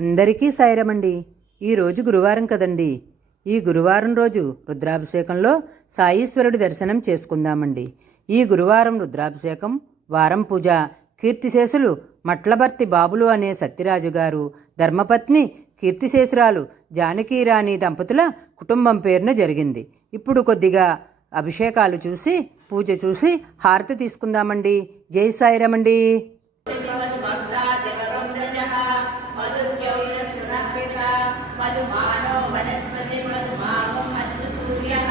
అందరికీ సాయిరమండి. ఈరోజు గురువారం కదండి. ఈ గురువారం రోజు రుద్రాభిషేకంలో సాయీశ్వరుడి దర్శనం చేసుకుందామండి. ఈ గురువారం రుద్రాభిషేకం వారం పూజ కీర్తిశేషులు మట్లభర్తి బాబులు అనే సత్యరాజు గారు ధర్మపత్ని కీర్తిశేషురాలు జానకీరాణి దంపతుల కుటుంబం పేరున జరిగింది. ఇప్పుడు కొద్దిగా అభిషేకాలు చూసి పూజ చూసి హారతి తీసుకుందామండి. జై సాయిరమండి. वनस्पतिर्मधुमागम् अस्तु सूर्यः